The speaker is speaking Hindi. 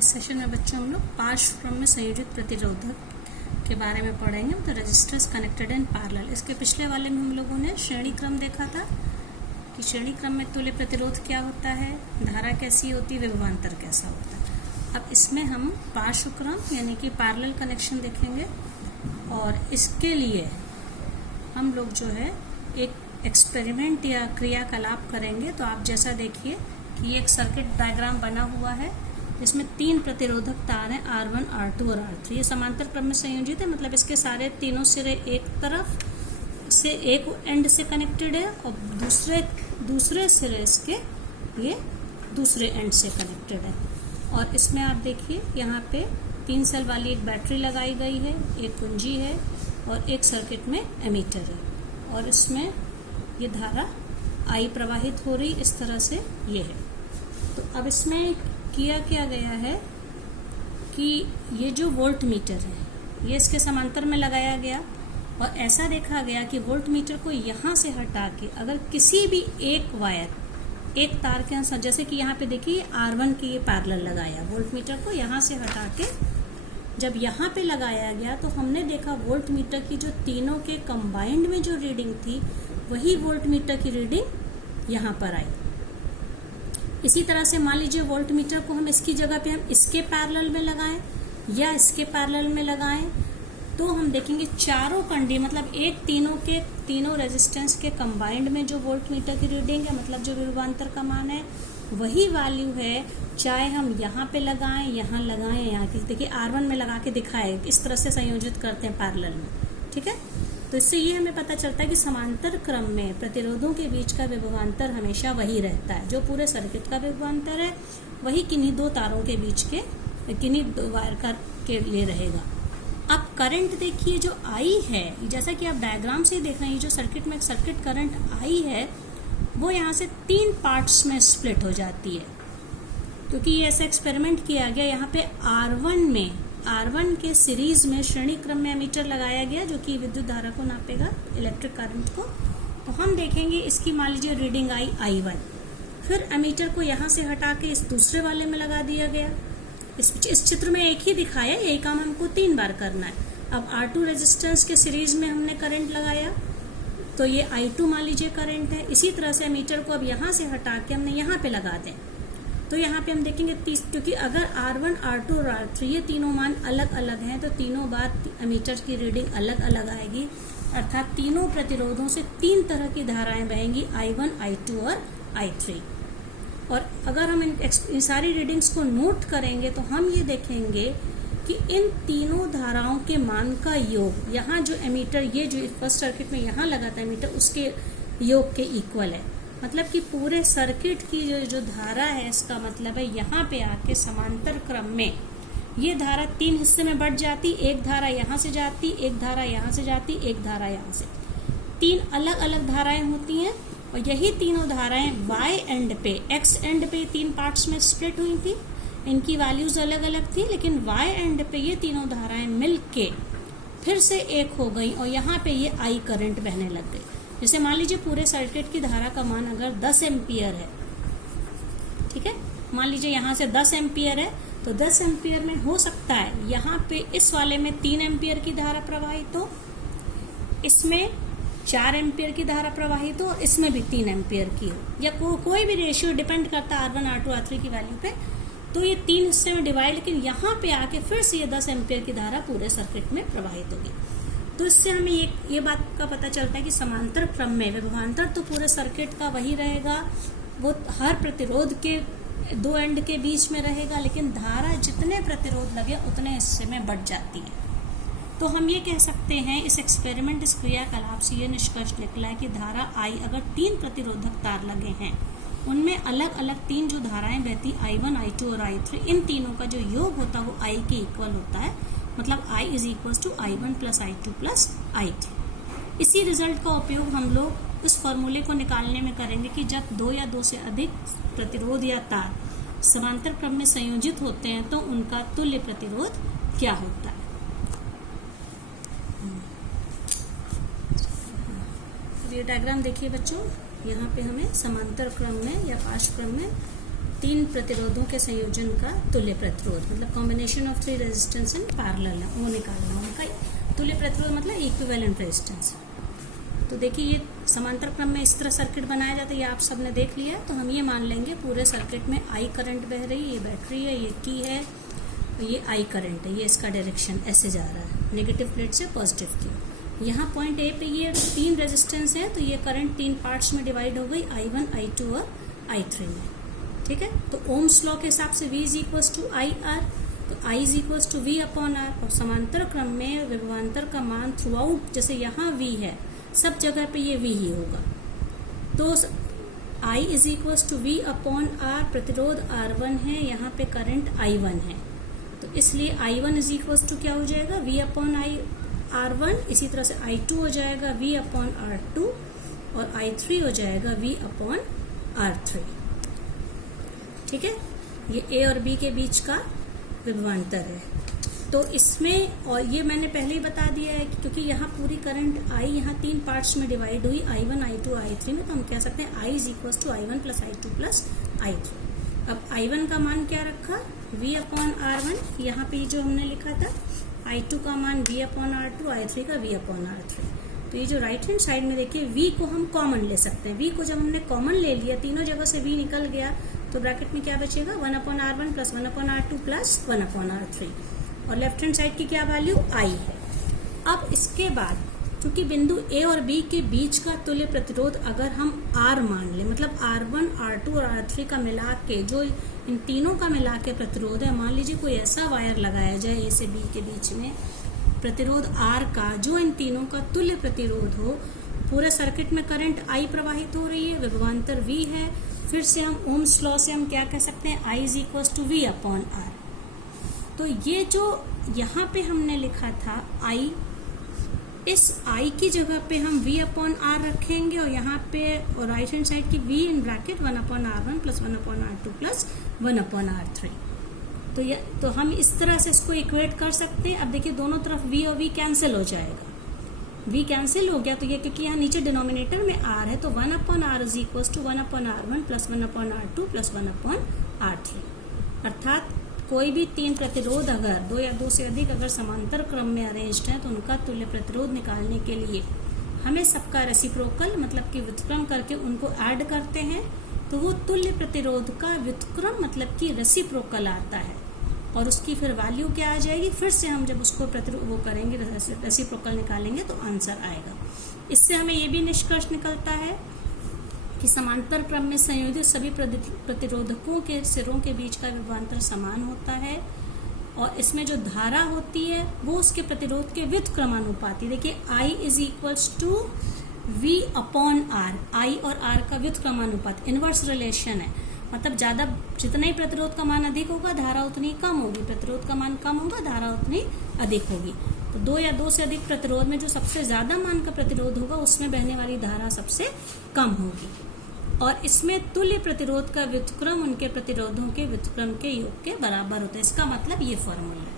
इस सेशन में बच्चों हम लोग पार्श्व क्रम में संयोजित प्रतिरोधक के बारे में पढ़ेंगे। तो रजिस्टर्स कनेक्टेड इन पैरेलल। इसके पिछले वाले में हम लोगों ने श्रेणी क्रम देखा था कि श्रेणी क्रम में तुल्य प्रतिरोध क्या होता है, धारा कैसी होती है, विभवांतर कैसा होता है। अब इसमें हम पार्श्व क्रम यानी कि पैरेलल कनेक्शन देखेंगे और इसके लिए हम लोग जो है एक एक्सपेरिमेंट या क्रियाकलाप करेंगे। तो आप जैसा देखिए कि एक सर्किट डायग्राम बना हुआ है जिसमें 3 प्रतिरोधक तार हैं R1, R2 और R3। ये समांतर क्रम में संयोजित है, मतलब इसके सारे तीनों सिरे एक तरफ से एक एंड से कनेक्टेड है और दूसरे सिरे इसके ये दूसरे एंड से कनेक्टेड है। और इसमें आप देखिए यहाँ पे 3 सेल वाली एक बैटरी लगाई गई है, एक कुंजी है और एक सर्किट में एमीटर है और इसमें ये धारा I प्रवाहित हो रही इस तरह से ये है। तो अब इसमें किया क्या गया है कि ये जो वोल्ट मीटर है ये इसके समांतर में लगाया गया और ऐसा देखा गया कि वोल्ट मीटर को यहाँ से हटा के अगर किसी भी एक वायर एक तार के अनुसार, जैसे कि यहाँ पे देखिए R1 की ये पैरेलल लगाया, वोल्ट मीटर को यहाँ से हटा के जब यहाँ पे लगाया गया तो हमने देखा वोल्ट मीटर की जो तीनों के कंबाइंड में जो रीडिंग थी वही वोल्ट मीटर की रीडिंग यहाँ पर आई। इसी तरह से मान लीजिए वोल्ट मीटर को हम इसकी जगह पे हम इसके पैरेलल में लगाएं या इसके पैरेलल में लगाएं तो हम देखेंगे चारों कंडी मतलब एक तीनों रेजिस्टेंस के कंबाइंड में जो वोल्ट मीटर की रीडिंग है, मतलब जो विभवांतर का मान है वही वैल्यू है, चाहे हम यहाँ पे लगाएं यहाँ लगाएं यहाँ की। देखिए R1 में लगा के दिखाए, इस तरह से संयोजित करते हैं पैरेलल में, ठीक है। तो इससे ये हमें पता चलता है कि समांतर क्रम में प्रतिरोधों के बीच का विभवांतर हमेशा वही रहता है। जो पूरे सर्किट का विभवांतर है वही किन्हीं 2 तारों के बीच के किन्हीं 2 वायर का के लिए रहेगा। अब करंट देखिए जो I है, जैसा कि आप डायग्राम से देख रहे हैं, जो सर्किट में सर्किट करंट I है वो यहाँ से 3 पार्ट्स में स्प्लिट हो जाती है, क्योंकि ये ऐसा एक्सपेरिमेंट किया गया। यहाँ पे R1 के सीरीज में श्रेणी क्रम में एमीटर लगाया गया जो कि विद्युत धारा को नापेगा, इलेक्ट्रिक करंट को। तो हम देखेंगे इसकी मान लीजिए रीडिंग आई I1, फिर एमीटर को यहाँ से हटा के इस दूसरे वाले में लगा दिया गया। इस चित्र में एक ही दिखाया, यही काम हमको 3 बार करना है। अब R2 रेजिस्टेंस के सीरीज में हमने करंट लगाया तो ये I2 मान लीजिए करंट है। इसी तरह से एमीटर को अब यहाँ से हटा के हमने यहाँ पे लगा दें तो यहाँ पे हम देखेंगे क्योंकि अगर R1, R2 और R3 ये तीनों मान अलग अलग हैं तो तीनों बार एमीटर की रीडिंग अलग अलग आएगी, अर्थात तीनों प्रतिरोधों से 3 तरह की धाराएं बहेंगी, I1, I2 और I3। और अगर हम इन सारी रीडिंग्स को नोट करेंगे तो हम ये देखेंगे कि इन तीनों धाराओं के मान का योग यहाँ जो एमीटर, ये जो फर्स्ट सर्किट में यहाँ लगा था एमीटर, उसके योग के इक्वल है। मतलब कि पूरे सर्किट की जो धारा है, इसका मतलब है यहाँ पे आके समांतर क्रम में ये धारा 3 हिस्से में बढ़ जाती, एक धारा यहाँ से जाती, एक धारा यहाँ से जाती, एक धारा यहाँ से। 3 अलग अलग धाराएं होती हैं और यही तीनों धाराएं Y एंड पे, X एंड पे 3 पार्ट्स में स्प्लिट हुई थी। इनकी वैल्यूज अलग अलग थी, लेकिन Y एंड पे ये तीनों धाराएं मिल के फिर से एक हो गई और यहाँ पे ये I करंट बहने लग गई। जैसे मान लीजिए पूरे सर्किट की धारा का मान अगर 10 एम्पियर है, ठीक है, मान लीजिए यहाँ से 10 एम्पियर है तो 10 एम्पियर में हो सकता है यहाँ पे इस वाले में 3 एम्पियर की धारा प्रवाहित हो, इसमें 4 एम्पियर की धारा प्रवाहित हो और इसमें भी 3 एम्पियर की हो, या कोई भी रेशियो डिपेंड करता है R1, R2, R3 की वैल्यू पे। तो ये 3 हिस्से में डिवाइड, लेकिन यहाँ पे आके फिर से ये 10 एम्पियर की धारा पूरे सर्किट में प्रवाहित होगी। तो इससे हमें ये बात का पता चलता है कि समांतर क्रम में विभवांतर तो पूरे सर्किट का वही रहेगा, वो हर प्रतिरोध के 2 एंड के बीच में रहेगा, लेकिन धारा जितने प्रतिरोध लगे उतने हिस्से में बढ़ जाती है। तो हम ये कह सकते हैं इस एक्सपेरिमेंट, इस क्रियाकलाप से ये निष्कर्ष निकला है कि धारा I अगर 3 प्रतिरोधक तार लगे हैं उनमें अलग अलग 3 जो धाराएं बहती I1, I2 और I3, इन तीनों का जो योग होता है वो I के इक्वल होता है, मतलब I is equal to I1 plus I2 plus I3। इसी रिजल्ट का उपयोग हम लोग उस फॉर्मूले को निकालने में करेंगे कि जब 2 या 2 से अधिक प्रतिरोध या तार समांतर क्रम में संयोजित होते हैं तो उनका तुल्य प्रतिरोध क्या होता है। ये डायग्राम देखिए बच्चों, यहाँ पे हमें समांतर क्रम में या पार्श्व क्रम में तीन प्रतिरोधों के संयोजन का तुल्य प्रतिरोध, मतलब combination of 3 resistance in parallel, वो निकालना। उनका तुल्य प्रतिरोध मतलब इक्विवेलेंट रेजिस्टेंस। तो देखिए ये समांतर क्रम में इस तरह सर्किट बनाया जाता है, ये आप सबने देख लिया। तो हम ये मान लेंगे पूरे सर्किट में आई करंट बह रही है, ये बैटरी है, ये की है, ये आई करंट है, ये इसका डायरेक्शन ऐसे जा रहा है नेगेटिव प्लेट से पॉजिटिव की। यहाँ पॉइंट ए पे ये 3 रेजिस्टेंस है, तो ये करंट 3 पार्ट्स में डिवाइड हो गई, I1, I2 और I3 में। ठीक है, तो ओम्स लॉ के हिसाब से V is equals to I R, तो I is equals to V upon R. और समांतर क्रम में विभवांतर का मान थ्रू आउट, जैसे यहाँ V है, सब जगह पे ये V ही होगा। तो I is equals to V upon R, प्रतिरोध R1 है, यहाँ पे करंट I1 है, तो इसलिए I1 इज इक्वल्स टू क्या हो जाएगा, V अपॉन R1। इसी तरह से I2 हो जाएगा V अपॉन R2 और I3 हो जाएगा V अपॉन R3। ठीक है, ये A और B के बीच का विभवांतर है। तो इसमें, और ये मैंने पहले ही बता दिया है कि क्योंकि यहाँ पूरी करंट I यहाँ 3 पार्ट्स में डिवाइड हुई, I1, I2, I3 में, तो हम कह सकते हैं I is equal to I1 plus I2 plus I3। अब I1 का मान क्या रखा, V अपॉन R1, यहाँ पे जो हमने लिखा था, I2 का मान V अपॉन R2, I3 का V अपॉन R3। तो ये जो राइट हैंड साइड में देखिए V को हम कॉमन ले सकते हैं। V को जब हमने कॉमन ले लिया, तीनों जगह से V निकल गया, तो ब्रैकेट में क्या बचेगा, 1 upon R1 plus 1 upon R2 plus 1 upon R3, और लेफ्ट हैंड साइड की क्या वैल्यू I है। अब इसके बाद क्योंकि बिंदु A और B के बीच का तुल्य प्रतिरोध अगर हम R मान ले, मतलब R1, R2 और R3 का मिला के, जो इन तीनों का मिला के प्रतिरोध है, मान लीजिए कोई ऐसा वायर लगाया जाए A से B के बीच में, प्रतिरोध R का, जो इन तीनों का तुल्य प्रतिरोध हो, पूरे सर्किट में करंट I प्रवाहित हो रही है, विभवांतर V है, फिर से हम ओम्स लॉ से हम क्या कह सकते हैं, I is equal to V upon R। तो ये जो यहाँ पे हमने लिखा था I, इस I की जगह पे हम V अपॉन R रखेंगे, और यहाँ पे और राइट हैंड साइड की V in bracket 1 upon R1 plus 1 upon R2 plus 1 upon R3। तो हम इस तरह से इसको इक्वेट कर सकते हैं। अब देखिए दोनों तरफ V और V कैंसिल हो जाएगा, V कैंसिल हो गया, तो ये क्योंकि यहाँ नीचे डिनोमिनेटर में R है, तो 1 upon R is equal to 1 upon R1 plus 1 upon R2 plus 1 upon R3। अर्थात कोई भी 3 प्रतिरोध अगर 2 या 2 से अधिक अगर समांतर क्रम में अरेंज्ड हैं, तो उनका तुल्य प्रतिरोध निकालने के लिए हमें सबका रेसिप्रोकल मतलब कि व्युत्क्रम करके उनको ऐड करते हैं, तो वो तुल्य प्रतिरोध का व्युत्क्रम मतलब कि रेसिप्रोकल आता है, और उसकी फिर वैल्यू क्या आ जाएगी, फिर से हम जब उसको वो करेंगे, रेसिप्रोकल निकालेंगे, तो आंसर आएगा। इससे हमें ये भी निष्कर्ष निकलता है कि समांतर क्रम में संयोजित सभी प्रतिरोधकों के सिरों के बीच का विभवांतर समान होता है, और इसमें जो धारा होती है वो उसके प्रतिरोध के व्युत्क्रमानुपाती। देखिए I is equals to V upon R, I और R का व्युत्क्रमानुपात इनवर्स रिलेशन है, मतलब ज्यादा जितना ही प्रतिरोध का मान अधिक होगा, धारा उतनी कम होगी, प्रतिरोध का मान कम होगा, धारा उतनी अधिक होगी। तो 2 या 2 से अधिक प्रतिरोध में जो सबसे ज्यादा मान का प्रतिरोध होगा, उसमें बहने वाली धारा सबसे कम होगी, और इसमें तुल्य प्रतिरोध का व्युत्क्रम उनके प्रतिरोधों के व्युत्क्रम के योग के बराबर होता है। इसका मतलब ये फॉर्मूला है।